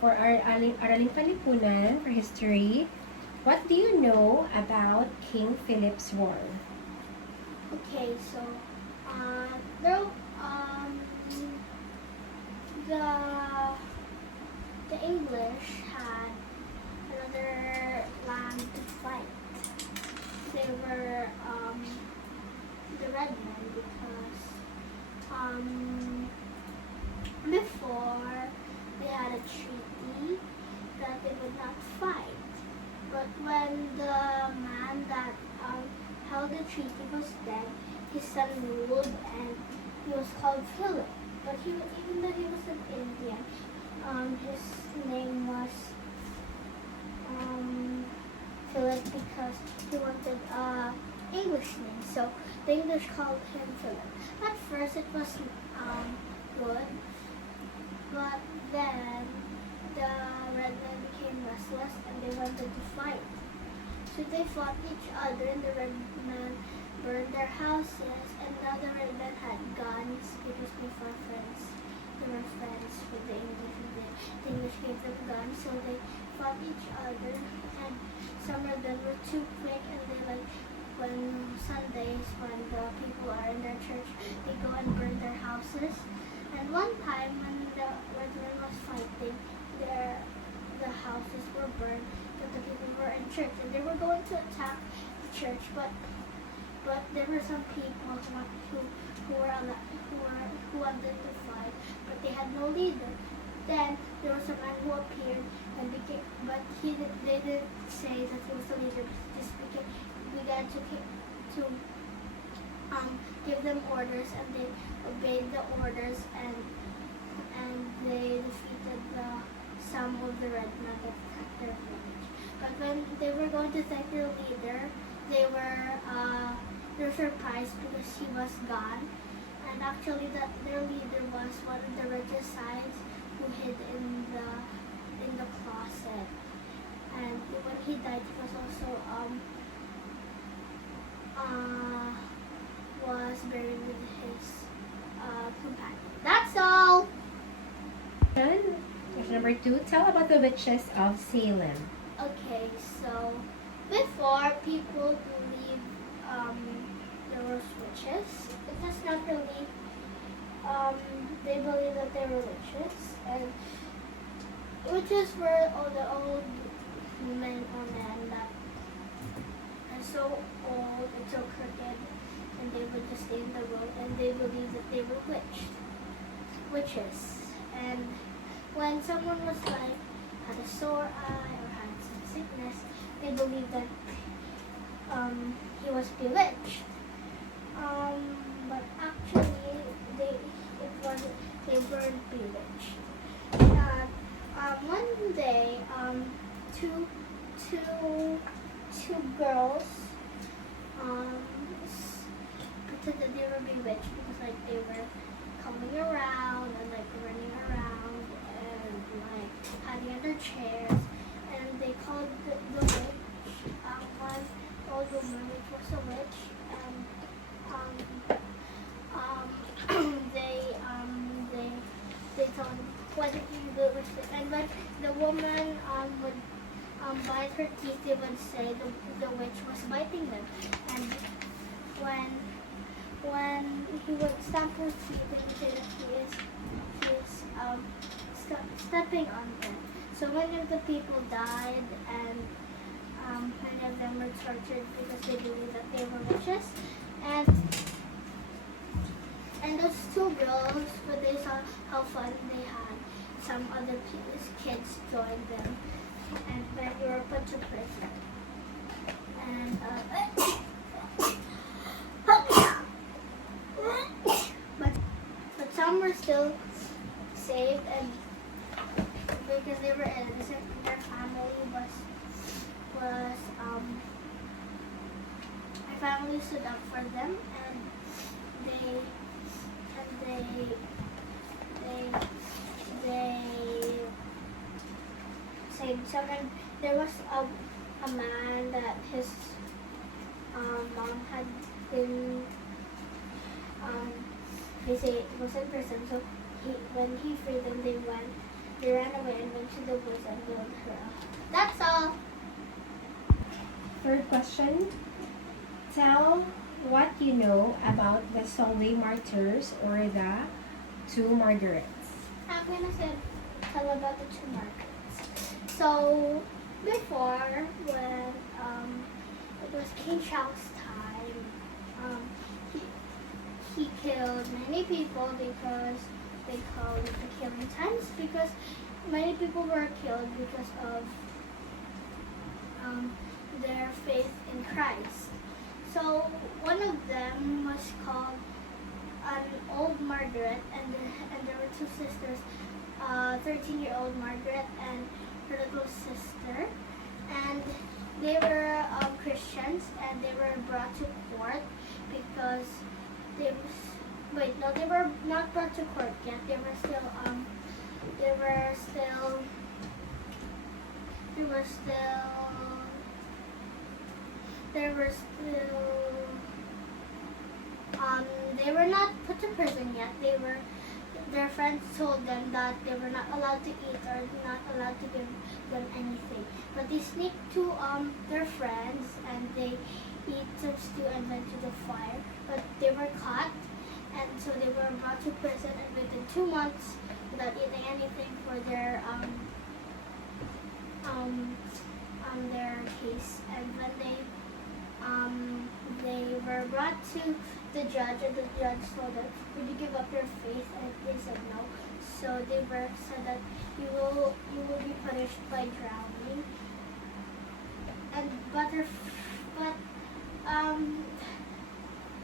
for our Araling Panlipunan for history, what do you know about King Philip's War? Okay, so there the the English had another land to fight. They were the Red Men because before they had a treaty that they would not fight. But when the man that held the treaty was dead, his son ruled and he was called Philip. But even though he was an Indian, his name was Philip because he wanted English name. So the English called him Philip. At first it was good, but then the Red Men became restless and they wanted to fight. So they fought each other and the Red Men burned their houses, and now the Red Men had guns because before friends, they were friends with the English, and the English gave them guns, so they fought each other, and some of them were too quick, and they when Sundays, when the people are in their church, they go and burn their houses. And one time when the Red Men was fighting, the houses were burned, but the people were in church, and they were going to attack the church, but there were some people who wanted to fight, but they had no leader. Then there was a man who appeared and they didn't say that he was the leader. Just began to give them orders, and they obeyed the orders, and they defeated some of the Red Men that attacked their village. But when they were going to thank their leader, they were surprised because he was gone. And actually their leader was one of the regicides who hid in the closet. And when he died, he was also was buried with his companion. That's all. Question number 2, tell about the witches of Salem. Okay, so before people believed there were witches. It was not really. They believed that they were witches, and witches were all the old men or men that are so old and so crooked, and they would just stay in the road, and they believed that they were witches. And when someone was had a sore eye or had some sickness, they believed that he was bewitched. But actually, they weren't bewitched. One day, two girls pretended they were bewitched because they were coming around and running around and hiding under chairs, and they called the witch one old woman, which was a witch, and they told him, "Why did you do this?" And when the woman would bite her teeth, they would say the witch was biting them, and when he would stamp her teeth, they would say that he is stepping on them. So many of the people died, and many of them were tortured because they believed that they were witches. And those two girls, when they saw how fun they had, some other kids joined them, and then they were put to prison. And but some were still saved, and because they were innocent, their family stood up for them, and they saved some. And there was a man that his mom had been was in prison, so when he freed them, they went they ran away and went to the woods and built her. That's all. Third question. Tell what you know about the Solway martyrs or the two Margarets. I'm gonna tell about the two Margarets. So before, when it was King Charles' time, he killed many people because they called it the killing times, because many people were killed because of their faith in Christ. So one of them was called an old Margaret, and there were two sisters, 13-year-old Margaret and her little sister, and they were Christians, and they were brought to court because they were not brought to court yet. They were still they were not put to prison yet. Their friends told them that they were not allowed to eat or not allowed to give them anything. But they sneaked to their friends and they eat some stew and went to the fire. But they were caught, and so they were brought to prison and within 2 months without eating anything for their case. And when they were brought to the judge, and the judge told them, "Would you give up your faith?" And they said no. So they were said that you will be punished by drowning. And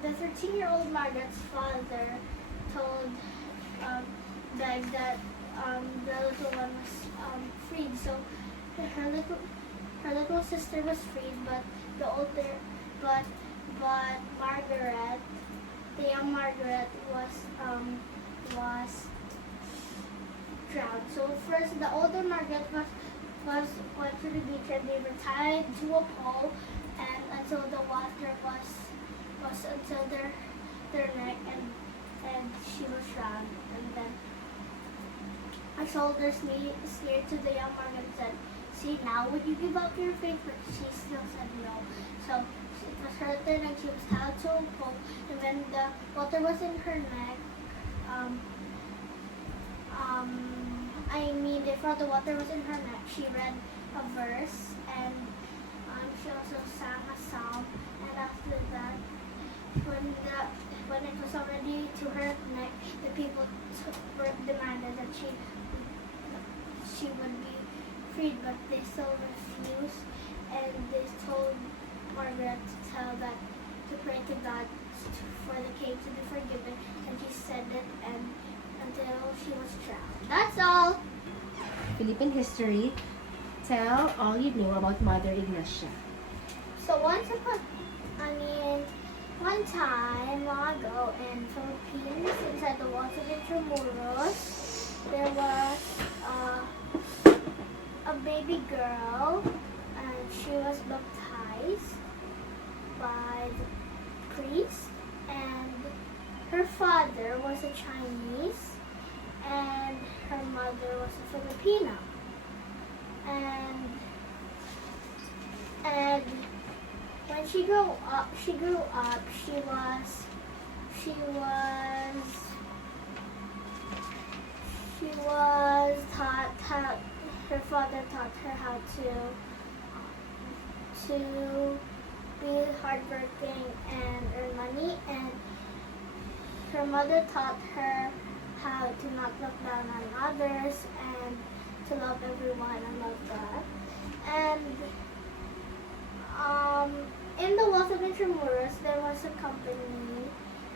the 13-year-old Margaret's father told begged that the little one was freed. So her little sister was freed, but Margaret, the young Margaret, was drowned. So first, the older Margaret went to the beach, and they were tied to a pole, and until the water was until their neck, and she was drowned. And then her soldiers sneered to the young Margaret and said, "See, now would you give up your faith?" But she still said no. So it was her turn, and she was tied to a pole. And when the water was in her neck, before the water was in her neck, she read a verse, and she also sang a psalm. And after that, when it was already to her neck, the people demanded that she would be freed, but they still refused, and they told Margaret to pray to God for the case to be forgiven, and she said it, and until she was drowned. That's all. Philippine history. Tell all you know about Mother Ignacia. So one time long ago in Philippines, inside the walls of Intramuros, there was a baby girl, and she was baptized by the priest, and her father was a Chinese, and her mother was a Filipina. And when she grew up, she was taught how her father taught her how to be hardworking and earn money, and her mother taught her how to not look down on others and to love everyone and love God. And in the walls of Intramuros, there was a company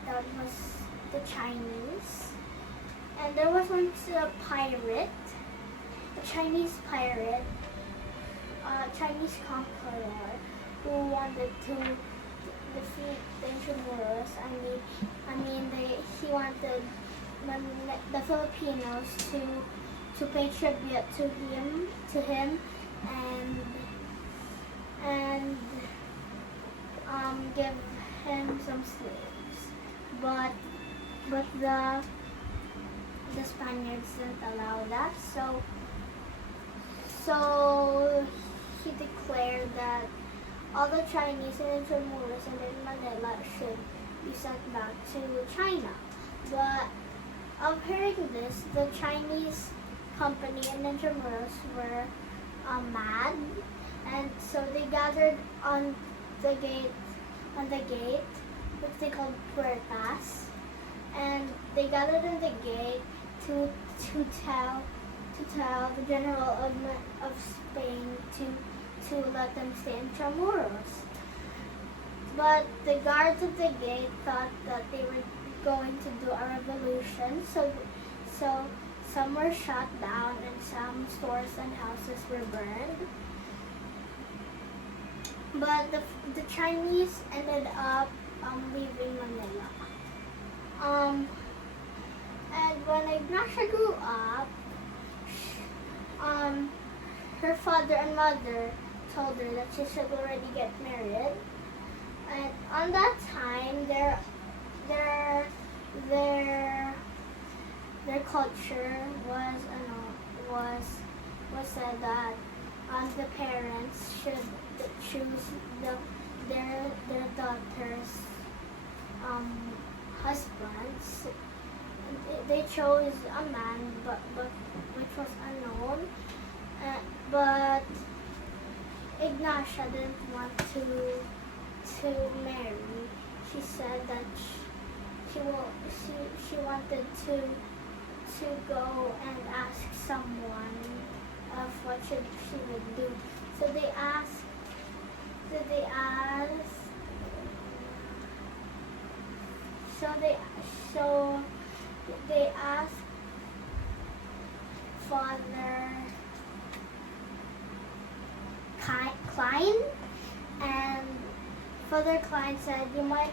that was the Chinese, and there was once a Chinese pirate, Chinese conqueror, who wanted to defeat the Intramuros. He wanted the Filipinos to pay tribute to him, and give him some slaves. But the Spaniards didn't allow that. So he declared that all the Chinese in Intramuros and in Manila should be sent back to China. But of hearing this, the Chinese company in Intramuros were mad, and so they gathered on the gate, which they called puertas, and they gathered on the gate to tell the general of Spain to let them stay in Intramuros. But the guards of the gate thought that they were going to do a revolution, so some were shot down and some stores and houses were burned. But the Chinese ended up leaving Manila. And when Ignacia grew up, her father and mother told her that she should already get married. And on that time, their culture was said that the parents should choose their daughters' husbands. They chose a man, but which was unknown. But Ignacia didn't want to marry. She said that she wanted to go and ask someone of what she would do. So they asked Father Klein, and Father Klein said you might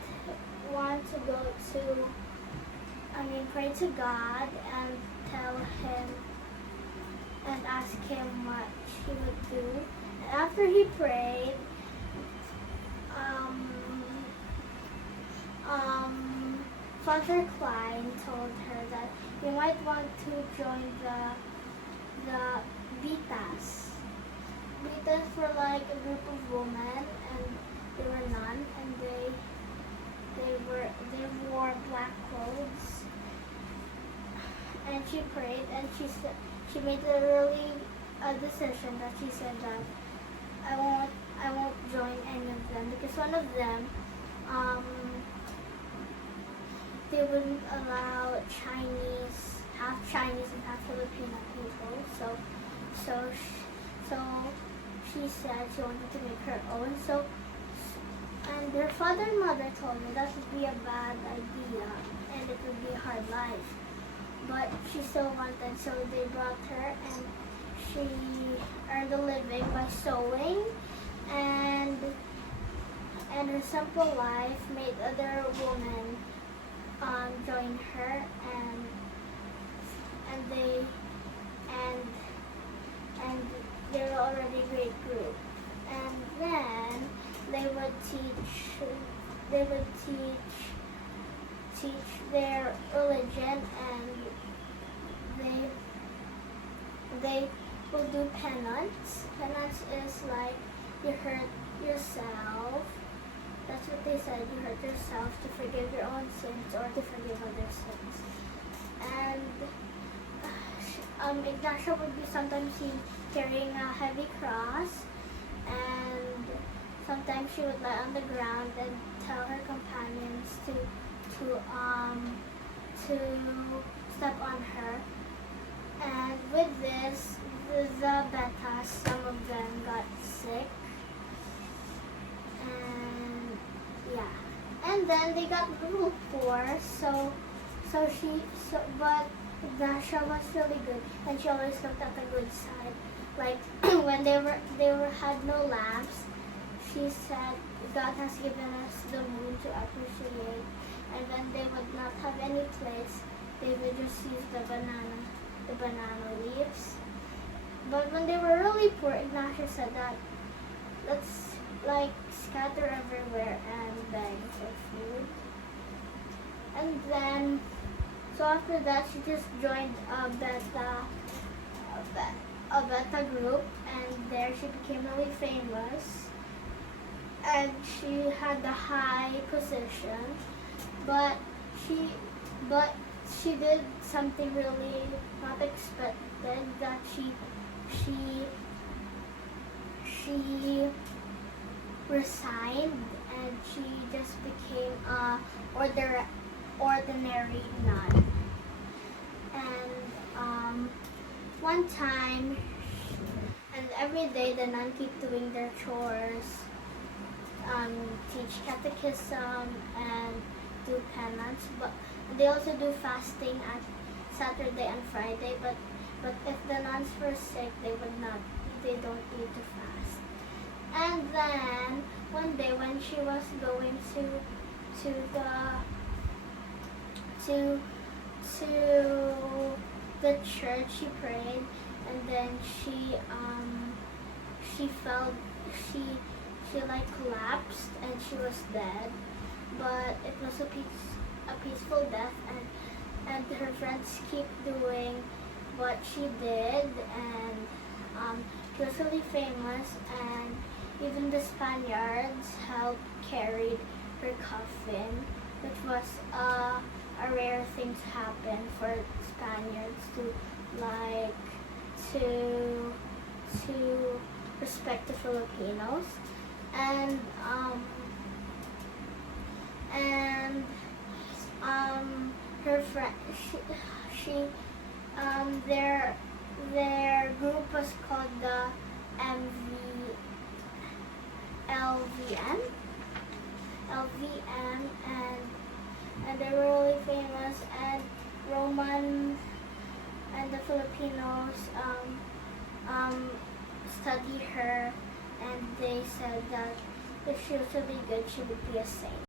want to go pray to God and tell him and ask him what he would do. And after he prayed, Father Klein told her that you might want to join the Vitas. Vitas were like a group of women, and they were nuns, and they wore black clothes. And she prayed, and she made a decision that she said that I won't join any of them, because one of them they wouldn't allow half Chinese and half Filipino people. So she said she wanted to make her own. And her father and mother told her that would be a bad idea and it would be a hard life. But she still wanted, so they brought her, and she earned a living by sewing, and her simple life made other women join her, and they were already a great group. And then they would teach their religion, and they will do penance. Penance is like you hurt yourself. That's what they said. You hurt yourself to forgive your own sins or to forgive others' sins. And Ignacia would be sometimes seen carrying a heavy cross, and sometimes she would lie on the ground and tell her companions to step on her. And with this, the betas, some of them got sick. And yeah. And then they got a little poor, but Ignacia was really good, and she always looked at the good side. Like when they had no lamps, she said God has given us the moon to appreciate, and when they would not have any plates, they would just use the banana leaves. But when they were really poor, Ignacia said that let's scatter everywhere and beg for food. And then So after that, she just joined a beta group, and there she became really famous. And she had a high position, but she but she did something really not expected, that she resigned, and she just became a ordinary nun. And one time, and every day the nun keep doing their chores, teach catechism and do penance, but they also do fasting at Saturday and Friday. But if the nuns were sick, they don't need to fast. And then one day when she was going to the church, she prayed, and then she felt she like collapsed, and she was dead. But it was a peaceful death, and her friends keep doing what she did, and she was really famous, and even the Spaniards helped carry her coffin, which was a rare thing to happen for Spaniards to respect the Filipinos. And her friend, their group was called the LVM, and they were really famous, and Roman and the Filipinos studied her, and they said that if she was really good, she would be a saint.